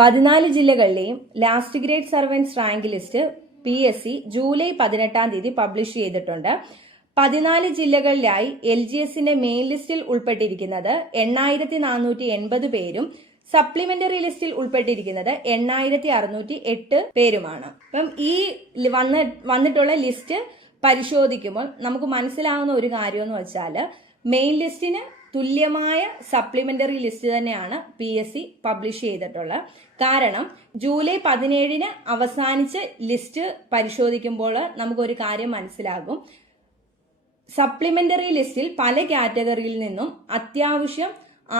പതിനാല് ജില്ലകളിലെയും last grade servants rank list P S C July പതിനെട്ടാം തീയതി പബ്ലിഷ് ചെയ്തിട്ടുണ്ട്. പതിനാല് ജില്ലകളിലായി എൽ ജി എസിന്റെ മെയിൻ ലിസ്റ്റിൽ ഉൾപ്പെട്ടിരിക്കുന്നത് എണ്ണായിരത്തി നാനൂറ്റി എൺപത് പേരും സപ്ലിമെന്ററി ലിസ്റ്റിൽ ഉൾപ്പെട്ടിരിക്കുന്നത് എണ്ണായിരത്തി അറുന്നൂറ്റി എട്ട് പേരുമാണ്. അപ്പം ഈ വന്ന വന്ന് വന്നിട്ടുള്ള ലിസ്റ്റ് പരിശോധിക്കുമ്പോൾ നമുക്ക് മനസ്സിലാവുന്ന ഒരു കാര്യം എന്ന് വെച്ചാൽ മെയിൻ ലിസ്റ്റിന് തുല്യമായ സപ്ലിമെന്ററി ലിസ്റ്റ് തന്നെയാണ് പി എസ് സി പബ്ലിഷ് ചെയ്തിട്ടുള്ളത്. കാരണം ജൂലൈ പതിനേഴിന് അവസാനിച്ച് ലിസ്റ്റ് പരിശോധിക്കുമ്പോൾ നമുക്കൊരു കാര്യം മനസ്സിലാകും. സപ്ലിമെന്ററി ലിസ്റ്റിൽ പല കാറ്റഗറിയിൽ നിന്നും അത്യാവശ്യം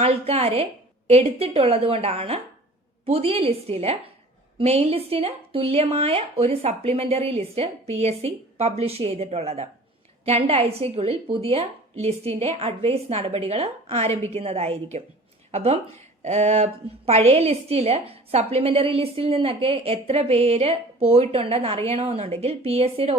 ആൾക്കാരെ എടുത്തിട്ടുള്ളത് കൊണ്ടാണ് പുതിയ ലിസ്റ്റിൽ മെയിൻ ലിസ്റ്റിന് തുല്യമായ ഒരു supplementary list P S C publish ചെയ്തിട്ടുള്ളത്. രണ്ടാഴ്ചയ്ക്കുള്ളിൽ പുതിയ ലിസ്റ്റിന്റെ അഡ്വൈസ് നടപടികൾ ആരംഭിക്കുന്നതായിരിക്കും. അപ്പം പഴയ ലിസ്റ്റിൽ സപ്ലിമെന്ററി ലിസ്റ്റിൽ നിന്നൊക്കെ എത്ര പേര് പോയിട്ടുണ്ടെന്ന് അറിയണമെന്നുണ്ടെങ്കിൽ പി എസ് സിയുടെ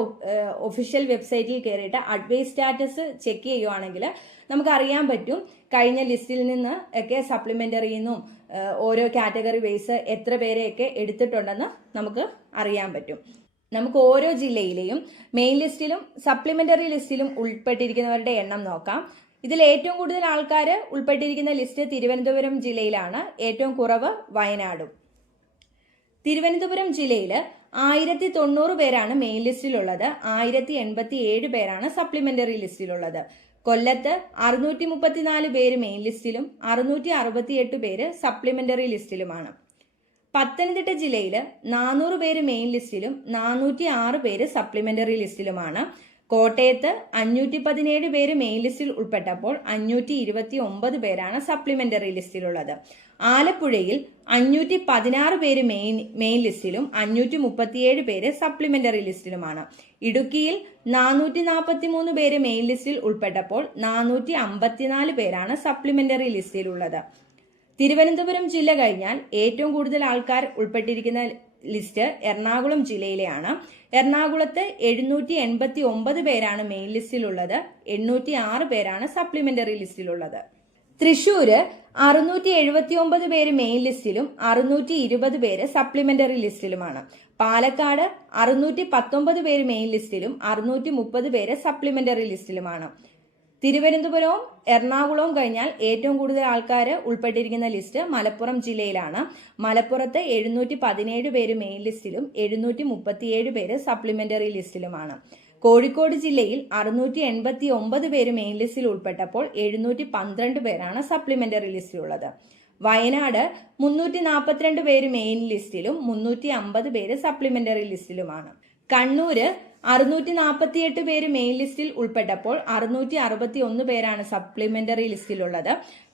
ഒഫീഷ്യൽ വെബ്സൈറ്റിൽ കയറിയിട്ട് അഡ്വൈസ് സ്റ്റാറ്റസ് ചെക്ക് ചെയ്യുവാണെങ്കിൽ നമുക്ക് അറിയാൻ പറ്റും കഴിഞ്ഞ ലിസ്റ്റിൽ നിന്ന് ഒക്കെ സപ്ലിമെന്ററിയിൽ നിന്നും ഓരോ കാറ്റഗറി വൈസ് എത്ര പേരെയൊക്കെ എടുത്തിട്ടുണ്ടെന്ന് നമുക്ക് അറിയാൻ പറ്റും. നമുക്ക് ഓരോ ജില്ലയിലെയും മെയിൻ ലിസ്റ്റിലും സപ്ലിമെന്ററി ലിസ്റ്റിലും ഉൾപ്പെട്ടിരിക്കുന്നവരുടെ എണ്ണം നോക്കാം. ഇതിൽ ഏറ്റവും കൂടുതൽ ആൾക്കാർ ഉൾപ്പെട്ടിരിക്കുന്ന ലിസ്റ്റ് തിരുവനന്തപുരം ജില്ലയിലാണ്. ഏറ്റവും കുറവ് വയനാടും. തിരുവനന്തപുരം ജില്ലയിൽ ആയിരത്തി തൊണ്ണൂറ് പേരാണ് മെയിൻ ലിസ്റ്റിലുള്ളത് ആയിരത്തി എൺപത്തി ഏഴ് പേരാണ് സപ്ലിമെന്ററി ലിസ്റ്റിലുള്ളത് കൊല്ലത്ത് അറുന്നൂറ്റി മുപ്പത്തിനാല് പേര് മെയിൻ ലിസ്റ്റിലും അറുന്നൂറ്റി അറുപത്തിയെട്ട് പേര് സപ്ലിമെന്ററി ലിസ്റ്റിലുമാണ് പത്തനംതിട്ട ജില്ലയിൽ നാനൂറ് പേര് മെയിൻ ലിസ്റ്റിലും നാനൂറ്റി ആറ് പേര് സപ്ലിമെന്ററി ലിസ്റ്റിലുമാണ് കോട്ടയത്ത് അഞ്ഞൂറ്റി പതിനേഴ് പേര് മെയിൻ ലിസ്റ്റിൽ ഉൾപ്പെട്ടപ്പോൾ അഞ്ഞൂറ്റി ഇരുപത്തി ഒമ്പത് പേരാണ് സപ്ലിമെന്ററി ലിസ്റ്റിലുള്ളത് ആലപ്പുഴയിൽ അഞ്ഞൂറ്റി പതിനാറ് പേര് മെയിൻ മെയിൻ ലിസ്റ്റിലും അഞ്ഞൂറ്റി മുപ്പത്തിയേഴ് പേര് സപ്ലിമെന്ററി ലിസ്റ്റിലുമാണ് ഇടുക്കിയിൽ നാനൂറ്റി നാൽപ്പത്തി മൂന്ന് പേര് മെയിൻ ലിസ്റ്റിൽ ഉൾപ്പെട്ടപ്പോൾ നാനൂറ്റി അമ്പത്തിനാല് പേരാണ് സപ്ലിമെന്ററി ലിസ്റ്റിലുള്ളത് തിരുവനന്തപുരം ജില്ല കഴിഞ്ഞാൽ ഏറ്റവും കൂടുതൽ ആൾക്കാർ ഉൾപ്പെട്ടിരിക്കുന്ന ലിസ്റ്റ് എറണാകുളം ജില്ലയിലെയാണ്. എറണാകുളത്ത് എഴുന്നൂറ്റി എൺപത്തി ഒമ്പത് പേരാണ് മെയിൻ ലിസ്റ്റിലുള്ളത് എണ്ണൂറ്റി ആറ് പേരാണ് സപ്ലിമെന്ററി ലിസ്റ്റിലുള്ളത് തൃശൂര് അറുന്നൂറ്റി എഴുപത്തി ഒമ്പത് പേര് മെയിൻ ലിസ്റ്റിലും അറുന്നൂറ്റി ഇരുപത് പേര് സപ്ലിമെന്ററി ലിസ്റ്റിലുമാണ് പാലക്കാട് അറുന്നൂറ്റി പത്തൊമ്പത് പേര് മെയിൻ ലിസ്റ്റിലും അറുന്നൂറ്റി മുപ്പത് പേര് സപ്ലിമെന്ററി ലിസ്റ്റിലുമാണ് തിരുവനന്തപുരവും എറണാകുളവും കഴിഞ്ഞാൽ ഏറ്റവും കൂടുതൽ ആൾക്കാർ ഉൾപ്പെട്ടിരിക്കുന്ന ലിസ്റ്റ് മലപ്പുറം ജില്ലയിലാണ്. മലപ്പുറത്ത് എഴുന്നൂറ്റി പതിനേഴ് പേര് മെയിൻ ലിസ്റ്റിലും എഴുന്നൂറ്റി മുപ്പത്തിയേഴ് പേര് സപ്ലിമെന്ററി ലിസ്റ്റിലുമാണ്. കോഴിക്കോട് ജില്ലയിൽ അറുന്നൂറ്റി എൺപത്തി ഒമ്പത് പേര് മെയിൻ ലിസ്റ്റിൽ ഉൾപ്പെട്ടപ്പോൾ എഴുന്നൂറ്റി പന്ത്രണ്ട് പേരാണ് സപ്ലിമെന്ററി ലിസ്റ്റിലുള്ളത്. വയനാട് മുന്നൂറ്റി നാൽപ്പത്തിരണ്ട് പേര് മെയിൻ ലിസ്റ്റിലും മുന്നൂറ്റി അമ്പത് പേര് സപ്ലിമെന്ററി ലിസ്റ്റിലുമാണ്. കണ്ണൂര് അറുന്നൂറ്റി നാൽപ്പത്തിയെട്ട് പേര് മെയിൻ ലിസ്റ്റിൽ ഉൾപ്പെട്ടപ്പോൾ അറുന്നൂറ്റി അറുപത്തി ഒന്ന് പേരാണ് സപ്ലിമെന്ററി ലിസ്റ്റിലുള്ളത്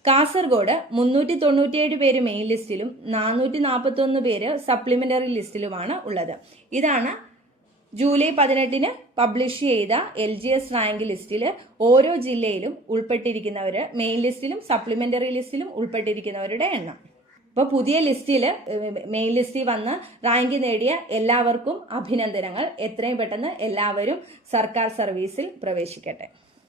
കാസർഗോഡ് മുന്നൂറ്റി തൊണ്ണൂറ്റിയേഴ് പേര് മെയിൻ ലിസ്റ്റിലും നാനൂറ്റി നാൽപ്പത്തി ഒന്ന് പേര് സപ്ലിമെന്ററി ലിസ്റ്റിലുമാണ് ഉള്ളത്. ഇതാണ് ജൂലൈ പതിനെട്ടിന് പബ്ലിഷ് ചെയ്ത എൽ ജി എസ് റാങ്ക് ലിസ്റ്റിൽ ഓരോ ജില്ലയിലും ഉൾപ്പെട്ടിരിക്കുന്നവർ മെയിൻ ലിസ്റ്റിലും സപ്ലിമെന്ററി ലിസ്റ്റിലും ഉൾപ്പെട്ടിരിക്കുന്നവരുടെ എണ്ണം. അപ്പോൾ പുതിയ ലിസ്റ്റിൽ മെയിൻ ലിസ്റ്റിൽ വന്ന് റാങ്ക് നേടിയ എല്ലാവർക്കും അഭിനന്ദനങ്ങൾ. എത്രയും പെട്ടെന്ന് എല്ലാവരും സർക്കാർ സർവീസിൽ പ്രവേശിക്കട്ടെ.